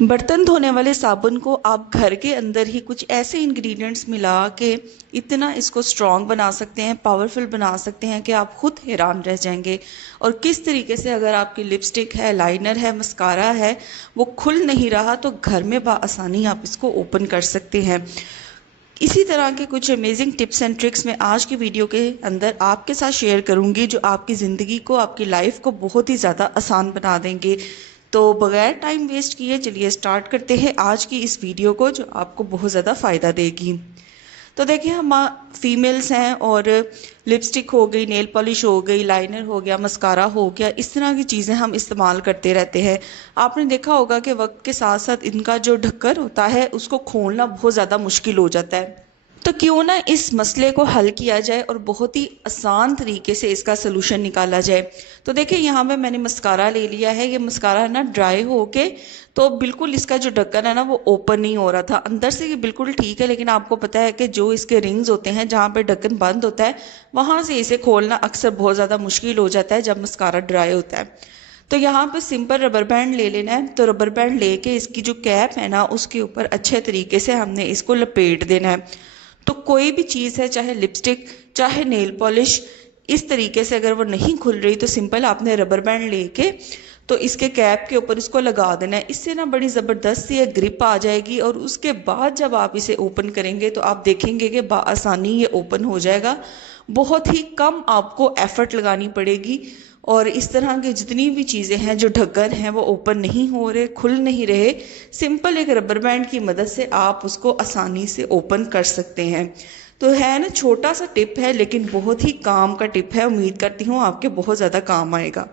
बर्तन धोने वाले साबुन को आप घर के अंदर ही कुछ ऐसे इंग्रेडिएंट्स मिला के इतना इसको स्ट्रॉन्ग बना सकते हैं, पावरफुल बना सकते हैं कि आप खुद हैरान रह जाएंगे। और किस तरीके से अगर आपकी लिपस्टिक है, लाइनर है, मस्कारा है, वो खुल नहीं रहा तो घर में बआसानी आप इसको ओपन कर सकते हैं। इसी तरह के कुछ अमेजिंग टिप्स एंड ट्रिक्स मैं आज की वीडियो के अंदर आपके साथ शेयर करूंगी, जो आपकी ज़िंदगी को, आपकी लाइफ को बहुत ही ज़्यादा आसान बना देंगे। तो बगैर टाइम वेस्ट किए चलिए स्टार्ट करते हैं आज की इस वीडियो को, जो आपको बहुत ज़्यादा फ़ायदा देगी। तो देखिए, हम फीमेल्स हैं और लिपस्टिक हो गई, नेल पॉलिश हो गई, लाइनर हो गया, मस्कारा हो गया, इस तरह की चीज़ें हम इस्तेमाल करते रहते हैं। आपने देखा होगा कि वक्त के साथ साथ इनका जो ढक्कन होता है उसको खोलना बहुत ज़्यादा मुश्किल हो जाता है। तो क्यों ना इस मसले को हल किया जाए और बहुत ही आसान तरीके से इसका सलूशन निकाला जाए। तो देखिए, यहाँ पे मैंने मस्कारा ले लिया है। ये मस्कारा ना ड्राई होके तो बिल्कुल इसका जो ढक्कन है ना वो ओपन नहीं हो रहा था। अंदर से ये बिल्कुल ठीक है, लेकिन आपको पता है कि जो इसके रिंग्स होते हैं जहाँ पे ढक्कन बंद होता है, वहाँ से इसे खोलना अक्सर बहुत ज़्यादा मुश्किल हो जाता है जब मस्कारा ड्राई होता है। तो यहाँ पे सिंपल रबर बैंड ले लेना है। तो रबर बैंड लेके इसकी जो कैप है ना उसके ऊपर अच्छे तरीके से हमने इसको लपेट देना है। तो कोई भी चीज़ है, चाहे लिपस्टिक, चाहे नेल पॉलिश, इस तरीके से अगर वो नहीं खुल रही तो सिंपल आपने रबर बैंड लेके तो इसके कैप के ऊपर इसको लगा देना है। इससे ना बड़ी ज़बरदस्त सी एक ग्रिप आ जाएगी और उसके बाद जब आप इसे ओपन करेंगे तो आप देखेंगे कि बआसानी ये ओपन हो जाएगा। बहुत ही कम आपको एफर्ट लगानी पड़ेगी। और इस तरह की जितनी भी चीज़ें हैं, जो ढक्कन हैं वो ओपन नहीं हो रहे, खुल नहीं रहे, सिंपल एक रबर बैंड की मदद से आप उसको आसानी से ओपन कर सकते हैं। तो है ना, छोटा सा टिप है लेकिन बहुत ही काम का टिप है। उम्मीद करती हूँ आपके बहुत ज़्यादा काम आएगा।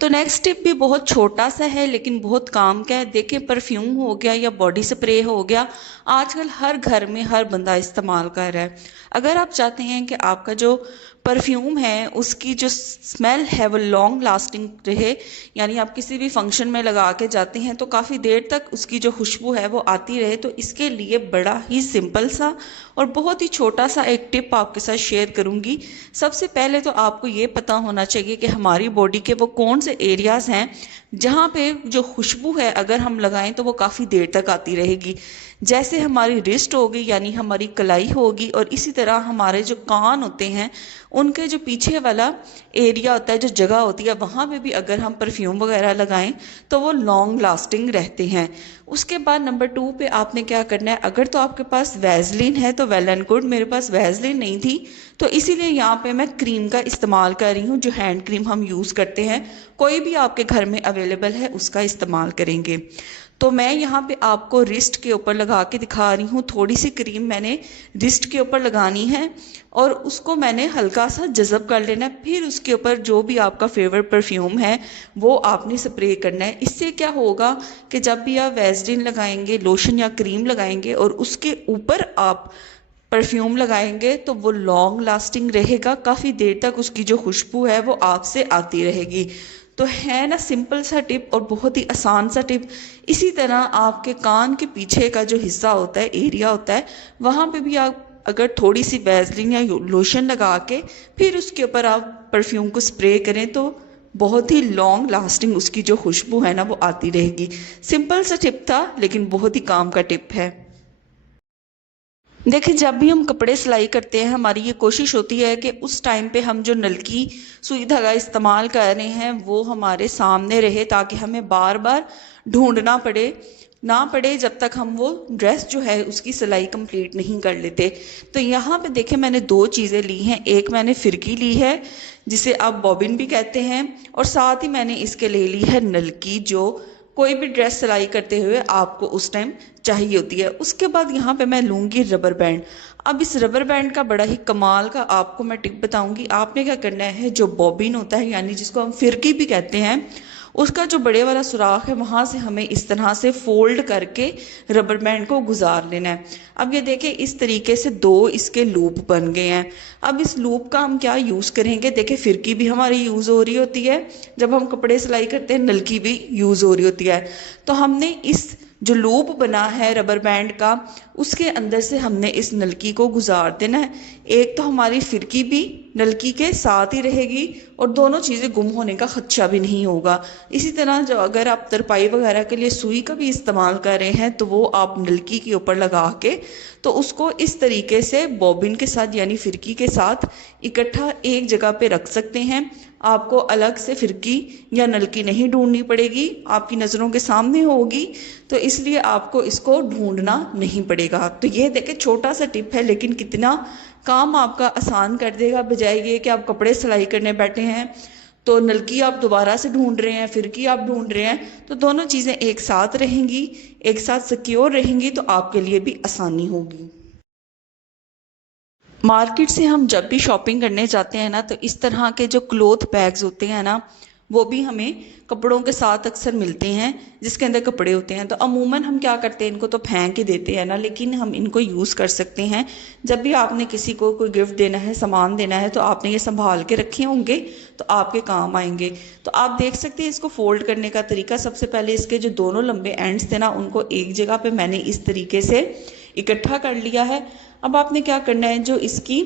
तो नेक्स्ट टिप भी बहुत छोटा सा है लेकिन बहुत काम का है। देखिए, परफ्यूम हो गया या बॉडी स्प्रे हो गया, आजकल हर घर में हर बंदा इस्तेमाल कर रहा है। अगर आप चाहते हैं कि आपका जो परफ्यूम है उसकी जो स्मेल है वो लॉन्ग लास्टिंग रहे, यानी आप किसी भी फंक्शन में लगा के जाते हैं तो काफ़ी देर तक उसकी जो खुशबू है वो आती रहे, तो इसके लिए बड़ा ही सिंपल सा और बहुत ही छोटा सा एक टिप आपके साथ शेयर करूंगी। सबसे पहले तो आपको ये पता होना चाहिए कि हमारी बॉडी के वो कौन से एरियाज़ हैं जहाँ पे जो खुशबू है अगर हम लगाएं तो वो काफ़ी देर तक आती रहेगी। जैसे हमारी रिस्ट होगी, यानी हमारी कलाई होगी, और इसी तरह हमारे जो कान होते हैं उनके जो पीछे वाला एरिया होता है, जो जगह होती है, वहाँ पे भी अगर हम परफ्यूम वगैरह लगाएं तो वो लॉन्ग लास्टिंग रहते हैं। उसके बाद नंबर 2 पे आपने क्या करना है, अगर तो आपके पास वैसलीन है तो वेल एंड गुड। मेरे पास वैसलीन नहीं थी तो इसीलिए यहाँ पे मैं क्रीम का इस्तेमाल कर रही हूँ, जो हैंड क्रीम हम यूज़ करते हैं। कोई भी आपके घर में अवेलेबल है उसका इस्तेमाल करेंगे। तो मैं यहाँ पे आपको रिस्ट के ऊपर लगा के दिखा रही हूँ। थोड़ी सी क्रीम मैंने रिस्ट के ऊपर लगानी है और उसको मैंने हल्का सा जज़ब कर लेना है। फिर उसके ऊपर जो भी आपका फेवरेट परफ्यूम है वो आपने स्प्रे करना है। इससे क्या होगा कि जब भी आप वैसलीन लगाएंगे, लोशन या क्रीम लगाएंगे और उसके ऊपर आप परफ्यूम लगाएंगे तो वो लॉन्ग लास्टिंग रहेगा, काफ़ी देर तक उसकी जो खुशबू है वो आपसे आती रहेगी। तो है ना, सिंपल सा टिप और बहुत ही आसान सा टिप। इसी तरह आपके कान के पीछे का जो हिस्सा होता है, एरिया होता है, वहाँ पे भी आप अगर थोड़ी सी वैसलीन या लोशन लगा के फिर उसके ऊपर आप परफ्यूम को स्प्रे करें तो बहुत ही लॉन्ग लास्टिंग उसकी जो खुशबू है ना वो आती रहेगी। सिंपल सा टिप था लेकिन बहुत ही काम का टिप है। देखिए, जब भी हम कपड़े सिलाई करते हैं हमारी ये कोशिश होती है कि उस टाइम पे हम जो नलकी सुई धागा इस्तेमाल कर रहे हैं वो हमारे सामने रहे, ताकि हमें बार बार ढूंढना ना पड़े जब तक हम वो ड्रेस जो है उसकी सिलाई कंप्लीट नहीं कर लेते। तो यहाँ पे देखें, मैंने 2 चीज़ें ली हैं। एक मैंने फिरकी ली है जिसे आप बॉबिन भी कहते हैं, और साथ ही मैंने इसके ले ली है नलकी, जो कोई भी ड्रेस सिलाई करते हुए आपको उस टाइम चाहिए होती है। उसके बाद यहाँ पे मैं लूँगी रबर बैंड। अब इस रबर बैंड का बड़ा ही कमाल का आपको मैं टिप बताऊँगी। आपने क्या करना है, जो बॉबिन होता है यानी जिसको हम फिरकी भी कहते हैं, उसका जो बड़े वाला सुराख है वहाँ से हमें इस तरह से फोल्ड करके रबर बैंड को गुजार लेना है। अब ये देखिए, इस तरीके से 2 इसके लूप बन गए हैं। अब इस लूप का हम क्या यूज़ करेंगे, देखिए फिरकी भी हमारी यूज़ हो रही होती है, जब हम कपड़े सिलाई करते हैं नलकी भी यूज़ हो रही होती है। तो हमने इस जो लूप बना है रबर बैंड का, उसके अंदर से हमने इस नलकी को गुजार देना है। एक तो हमारी फिरकी भी नलकी के साथ ही रहेगी और दोनों चीज़ें गुम होने का खदशा भी नहीं होगा। इसी तरह जो अगर आप तरपाई वगैरह के लिए सुई का भी इस्तेमाल कर रहे हैं तो वो आप नलकी के ऊपर लगा के तो उसको इस तरीके से बॉबिन के साथ यानी फिरकी के साथ इकट्ठा एक जगह पे रख सकते हैं। आपको अलग से फिरकी या नलकी नहीं ढूंढनी पड़ेगी, आपकी नज़रों के सामने होगी, तो इसलिए आपको इसको ढूंढना नहीं पड़ेगा। तो ये देखें छोटा सा टिप है लेकिन कितना काम आपका आसान कर देगा। बजाय ये कि आप कपड़े सिलाई करने बैठे हैं तो नलकी आप दोबारा से ढूंढ रहे हैं, फिरकी आप ढूंढ रहे हैं, तो दोनों चीज़ें एक साथ रहेंगी, एक साथ सिक्योर रहेंगी, तो आपके लिए भी आसानी होगी। मार्केट से हम जब भी शॉपिंग करने जाते हैं ना तो इस तरह के जो क्लॉथ बैग्स होते हैं ना वो भी हमें कपड़ों के साथ अक्सर मिलते हैं जिसके अंदर कपड़े होते हैं। तो अमूमन हम क्या करते हैं, इनको तो फेंक ही देते हैं ना, लेकिन हम इनको यूज़ कर सकते हैं। जब भी आपने किसी को कोई गिफ्ट देना है, सामान देना है, तो आपने ये संभाल के रखे होंगे तो आपके काम आएंगे। तो आप देख सकते हैं इसको फोल्ड करने का तरीका। सबसे पहले इसके जो दोनों लंबे एंड्स थे ना उनको एक जगह पे मैंने इस तरीके से इकट्ठा कर लिया है। अब आपने क्या करना है, जो इसकी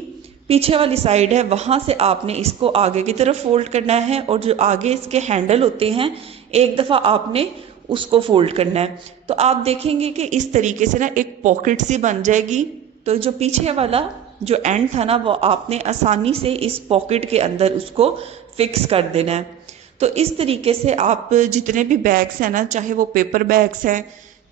पीछे वाली साइड है वहाँ से आपने इसको आगे की तरफ फोल्ड करना है और जो आगे इसके हैंडल होते हैं एक दफ़ा आपने उसको फोल्ड करना है। तो आप देखेंगे कि इस तरीके से ना एक पॉकेट सी बन जाएगी। तो जो पीछे वाला जो एंड था ना वो आपने आसानी से इस पॉकेट के अंदर उसको फिक्स कर देना है। तो इस तरीके से आप जितने भी बैग्स हैं ना, चाहे वो पेपर बैग्स हैं,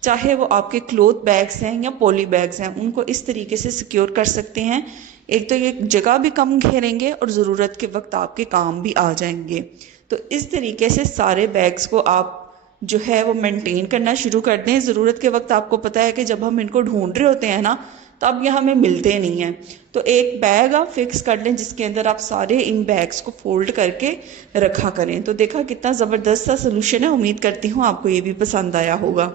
चाहे वो आपके क्लॉथ बैग्स हैं या पॉली बैग्स हैं, उनको इस तरीके से सिक्योर कर सकते हैं। एक तो ये जगह भी कम घेरेंगे और ज़रूरत के वक्त आपके काम भी आ जाएंगे। तो इस तरीके से सारे बैग्स को आप जो है वो मेंटेन करना शुरू कर दें। ज़रूरत के वक्त आपको पता है कि जब हम इनको ढूंढ रहे होते हैं ना तब ये हमें मिलते नहीं हैं, तो एक बैग आप फिक्स कर लें जिसके अंदर आप सारे इन बैग्स को फोल्ड करके रखा करें। तो देखा कितना ज़बरदस्त सा सोल्यूशन है। उम्मीद करती हूँ आपको ये भी पसंद आया होगा।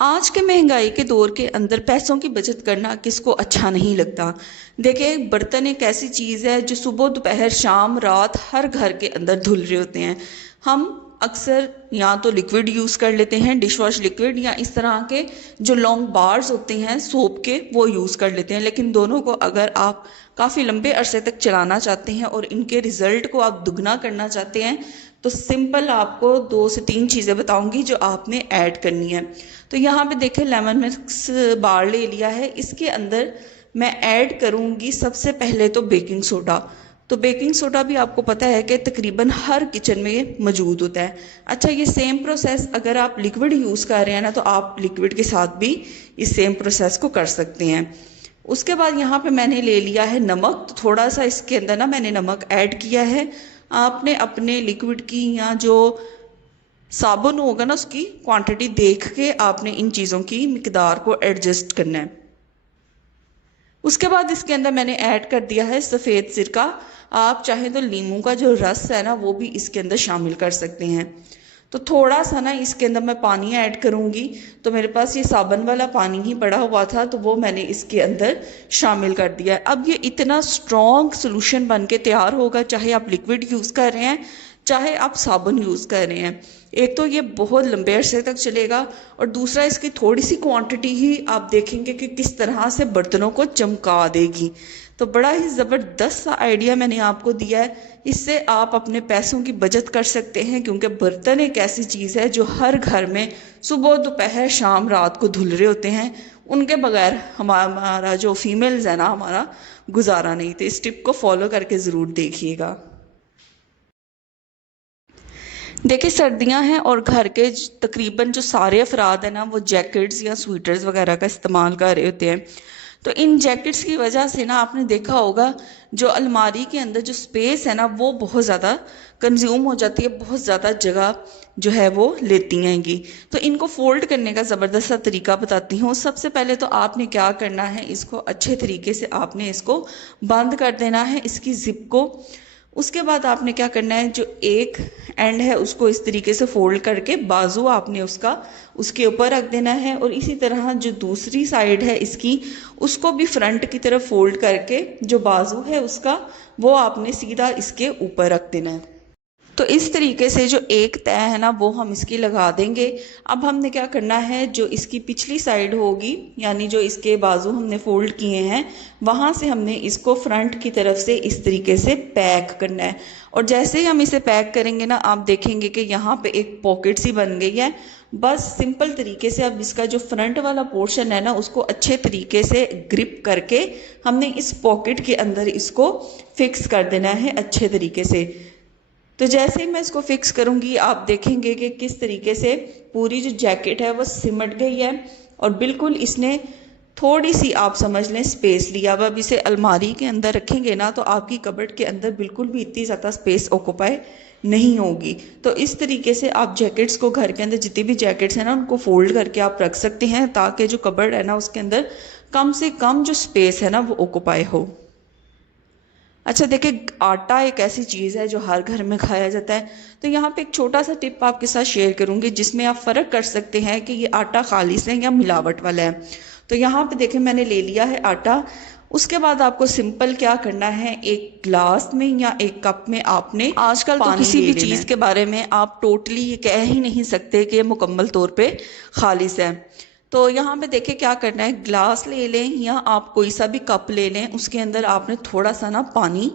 आज के महंगाई के दौर के अंदर पैसों की बचत करना किसको अच्छा नहीं लगता। देखिए बर्तन एक ऐसी चीज़ है जो सुबह दोपहर शाम रात हर घर के अंदर धुल रहे होते हैं। हम अक्सर या तो लिक्विड यूज़ कर लेते हैं, डिश वॉश लिक्विड, या इस तरह के जो लॉन्ग बार्स होते हैं सोप के वो यूज़ कर लेते हैं। लेकिन दोनों को अगर आप काफ़ी लंबे अरसे तक चलाना चाहते हैं और इनके रिज़ल्ट को आप दुगना करना चाहते हैं तो सिंपल आपको 2 से 3 चीज़ें बताऊंगी जो आपने ऐड करनी है। तो यहाँ पे देखें लेमन मिक्स बार ले लिया है, इसके अंदर मैं ऐड करूँगी सबसे पहले तो बेकिंग सोडा। तो बेकिंग सोडा भी आपको पता है कि तकरीबन हर किचन में मौजूद होता है। अच्छा, ये सेम प्रोसेस अगर आप लिक्विड यूज़ कर रहे हैं ना तो आप लिक्विड के साथ भी इस सेम प्रोसेस को कर सकते हैं। उसके बाद यहाँ पे मैंने ले लिया है नमक। तो थोड़ा सा इसके अंदर ना मैंने नमक ऐड किया है। आपने अपने लिक्विड की या जो साबुन होगा ना उसकी क्वांटिटी देख के आपने इन चीज़ों की मिकदार को एडजस्ट करना है। उसके बाद इसके अंदर मैंने ऐड कर दिया है सफ़ेद सिरका। आप चाहें तो नींबू का जो रस है ना वो भी इसके अंदर शामिल कर सकते हैं। तो थोड़ा सा ना इसके अंदर मैं पानी ऐड करूँगी। तो मेरे पास ये साबुन वाला पानी ही पड़ा हुआ था तो वो मैंने इसके अंदर शामिल कर दिया है। अब ये इतना स्ट्रॉन्ग सोल्यूशन बन के तैयार होगा, चाहे आप लिक्विड यूज़ कर रहे हैं चाहे आप साबुन यूज़ कर रहे हैं। एक तो ये बहुत लंबे अरसे तक चलेगा और दूसरा इसकी थोड़ी सी क्वांटिटी ही आप देखेंगे कि किस तरह से बर्तनों को चमका देगी। तो बड़ा ही ज़बरदस्त सा आइडिया मैंने आपको दिया है। इससे आप अपने पैसों की बचत कर सकते हैं क्योंकि बर्तन एक ऐसी चीज़ है जो हर घर में सुबह दोपहर शाम रात को धुल रहे होते हैं। उनके बगैर हमारा जो फीमेल्स है ना हमारा गुजारा नहीं। तो इस टिप को फॉलो करके ज़रूर देखिएगा। देखिए सर्दियां हैं और घर के तकरीबन जो सारे अफराद हैं ना वो जैकेट्स या स्वेटर्स वगैरह का इस्तेमाल कर रहे होते हैं। तो इन जैकेट्स की वजह से ना आपने देखा होगा जो अलमारी के अंदर जो स्पेस है ना वो बहुत ज़्यादा कंज्यूम हो जाती है, बहुत ज़्यादा जगह जो है वो लेती हैंगी। तो इनको फोल्ड करने का ज़बरदस्त सा तरीका बताती हूँ। सबसे पहले तो आपने क्या करना है, इसको अच्छे तरीके से आपने इसको बंद कर देना है इसकी जिप को। उसके बाद आपने क्या करना है, जो एक एंड है उसको इस तरीके से फोल्ड करके बाजू आपने उसके ऊपर रख देना है और इसी तरह जो दूसरी साइड है इसकी उसको भी फ्रंट की तरफ फोल्ड करके जो बाजू है उसका वो आपने सीधा इसके ऊपर रख देना है। तो इस तरीके से जो एक तह है ना वो हम इसकी लगा देंगे। अब हमने क्या करना है, जो इसकी पिछली साइड होगी यानी जो इसके बाजू हमने फोल्ड किए हैं वहाँ से हमने इसको फ्रंट की तरफ से इस तरीके से पैक करना है। और जैसे ही हम इसे पैक करेंगे ना आप देखेंगे कि यहाँ पे एक पॉकेट सी बन गई है। बस सिंपल तरीके से अब इसका जो फ्रंट वाला पोर्शन है ना उसको अच्छे तरीके से ग्रिप करके हमने इस पॉकेट के अंदर इसको फिक्स कर देना है अच्छे तरीके से। तो जैसे ही मैं इसको फिक्स करूंगी आप देखेंगे कि किस तरीके से पूरी जो जैकेट है वो सिमट गई है और बिल्कुल इसने थोड़ी सी आप समझ लें स्पेस लिया। अब इसे अलमारी के अंदर रखेंगे ना तो आपकी कबर्ड के अंदर बिल्कुल भी इतनी ज़्यादा स्पेस ऑक्यूपाई नहीं होगी। तो इस तरीके से आप जैकेट्स को घर के अंदर जितनी भी जैकेट्स हैं ना उनको फोल्ड करके आप रख सकते हैं ताकि जो कबर्ड है ना उसके अंदर कम से कम जो स्पेस है ना वो ऑक्यूपाई हो। अच्छा देखिए, आटा एक ऐसी चीज़ है जो हर घर में खाया जाता है। तो यहाँ पे एक छोटा सा टिप आपके साथ शेयर करूँगी जिसमें आप फ़र्क कर सकते हैं कि ये आटा खालिस है या मिलावट वाला है। तो यहाँ पे देखें मैंने ले लिया है आटा। उसके बाद आपको सिंपल क्या करना है, एक ग्लास में या एक कप में आपने आजकल तो किसी भी चीज़ के बारे में आप टोटली ये कह ही नहीं सकते कि मुकम्मल तौर पे खालिस है। तो यहाँ पे देखिए क्या करना है, ग्लास ले लें या आप कोई सा भी कप ले लें, उसके अंदर आपने थोड़ा सा ना पानी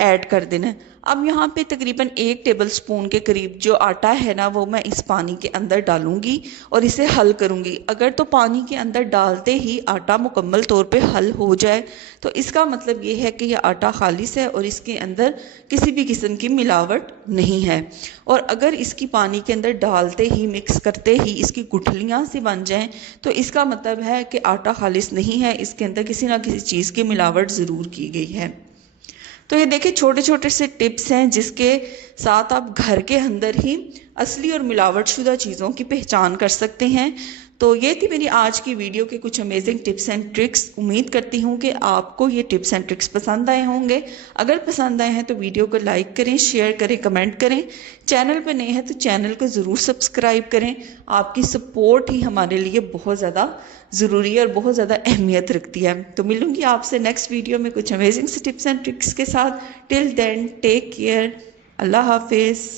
ऐड कर देना है। अब यहाँ पे तकरीबन 1 टेबल स्पून के करीब जो आटा है ना वो मैं इस पानी के अंदर डालूंगी और इसे हल करूंगी। अगर तो पानी के अंदर डालते ही आटा मुकम्मल तौर पे हल हो जाए तो इसका मतलब ये है कि यह आटा खालिस है और इसके अंदर किसी भी किस्म की मिलावट नहीं है। और अगर इसकी पानी के अंदर डालते ही मिक्स करते ही इसकी गुठलियाँ सी बन जाएं तो इसका मतलब है कि आटा खालिस नहीं है, इसके अंदर किसी ना किसी चीज़ की मिलावट ज़रूर की गई है। तो ये देखिए छोटे छोटे से टिप्स हैं जिसके साथ आप घर के अंदर ही असली और मिलावटशुदा चीज़ों की पहचान कर सकते हैं। तो ये थी मेरी आज की वीडियो के कुछ अमेजिंग टिप्स एंड ट्रिक्स। उम्मीद करती हूँ कि आपको ये टिप्स एंड ट्रिक्स पसंद आए होंगे। अगर पसंद आए हैं तो वीडियो को लाइक करें, शेयर करें, कमेंट करें। चैनल पर नए हैं तो चैनल को ज़रूर सब्सक्राइब करें। आपकी सपोर्ट ही हमारे लिए बहुत ज़्यादा ज़रूरी है और बहुत ज़्यादा अहमियत रखती है। तो मिलूंगी आपसे नेक्स्ट वीडियो में कुछ अमेजिंग से टिप्स एंड ट्रिक्स के साथ। टिल देन टेक केयर, अल्लाह हाफिज़।